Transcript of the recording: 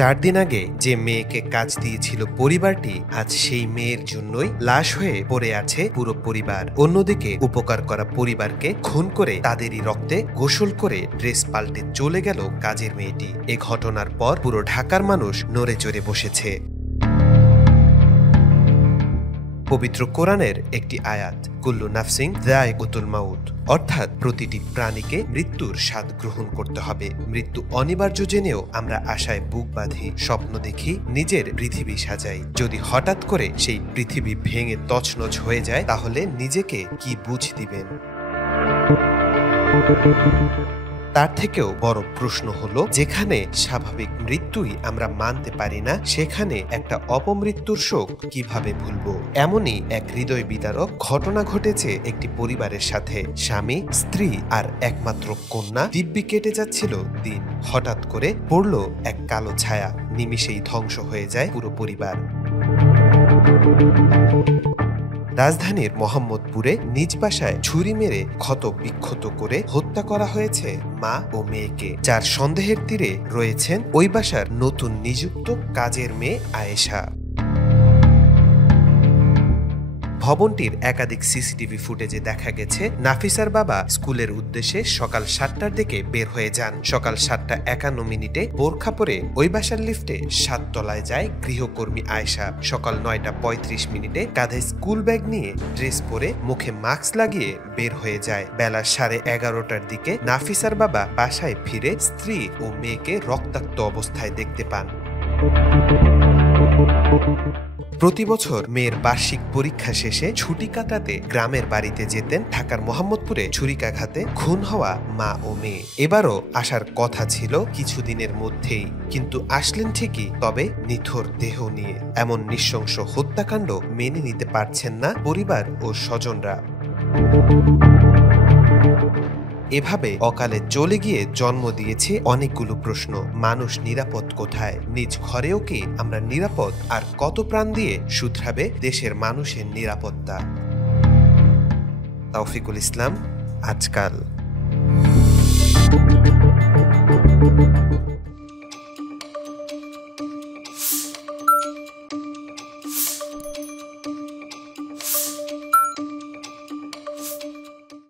4 দিন আগে যে মেয়েকে কাজ দিয়েছিল পরিবারটি, আজ সেই মেয়ের জন্যই লাশ হয়ে পড়ে আছে পুরো পরিবার। অন্যদিকে উপকার করা পরিবারকে খুন করে তাদেরই রক্তে গোসল করে ড্রেস পাল্টে চলে গেল কাজের মেয়েটি। এ ঘটনার পর পুরো ঢাকার মানুষ নড়ে চড়ে বসেছে। পবিত্র কোরআনের একটি আয়াত, কুল্লু নাফসিং যায়কাতুল মাউত, অর্থাৎ প্রতিটি প্রাণীকে মৃত্যুর স্বাদ গ্রহণ করতে হবে। মৃত্যু অনিবার্য জেনেও আমরা আশায় বুক বাঁধি, স্বপ্ন দেখি, নিজের পৃথিবী সাজাই। যদি হঠাৎ করে সেই পৃথিবী ভেঙে তছনছ হয়ে যায়, তাহলে নিজেকে কি বুঝ দিবেন? তার থেকেও বড় প্রশ্ন হলো, যেখানে স্বাভাবিক মৃত্যুই আমরা মানতে পারি না, সেখানে একটা অপমৃত্যুর শোক কিভাবে ভুলবো? এমনই এক হৃদয় বিদারক ঘটনা ঘটেছে একটি পরিবারের সাথে। স্বামী, স্ত্রী আর একমাত্র কন্যা দিব্যি কেটে যাচ্ছিল দিন। হঠাৎ করে পড়ল এক কালো ছায়া, নিমিষেই ধ্বংস হয়ে যায় পুরো পরিবার। রাজধানীর মোহাম্মদপুরে নিজ বাসায় ছুরি মেরে ক্ষত বিক্ষত করে হত্যা করা হয়েছে মা ও মেয়েকে, যার সন্দেহের তীরে রয়েছেন ওই বাসার নতুন নিযুক্ত কাজের মেয়ে আয়েশা। ভবনটির একাধিক সিসিটিভি ফুটেজে দেখা গেছে, নাফিসার বাবা স্কুলের উদ্দেশ্যে সকাল 7টার দিকে বের হয়ে যান। সকাল 7:51 বোরখা পরে ওই বাসার লিফটে 7 তলায় যায় গৃহকর্মী আয়েশা। সকাল 9:35 কাঁধে স্কুল ব্যাগ নিয়ে ড্রেস পরে মুখে মাস্ক লাগিয়ে বের হয়ে যায়। বেলা 11:30টার দিকে নাফিসার বাবা বাসায় ফিরে স্ত্রী ও মেয়েকে রক্তাক্ত অবস্থায় দেখতে পান। প্রতি বছর মেয়ের বার্ষিক পরীক্ষা শেষে ছুটি কাটাতে গ্রামের বাড়িতে যেতেন ঢাকার মোহাম্মদপুরে ছুরিকাঘাতে খুন হওয়া মা ও মেয়ে। এবারও আসার কথা ছিল কিছুদিনের মধ্যেই, কিন্তু আসলেন ঠিকই, তবে নিথর দেহ নিয়ে। এমন নৃশংস হত্যাকাণ্ড মেনে নিতে পারছেন না পরিবার ও স্বজনরা। এভাবে অকালে চলে গিয়ে জন্ম দিয়েছে অনেকগুলো প্রশ্ন। মানুষ নিরাপদ কোথায়? নিজ ঘরেও কি আমরা নিরাপদ? আর কত প্রাণ দিয়ে শুধরাবে দেশের মানুষের নিরাপত্তা? তাওফিকুল ইসলাম, আজকাল।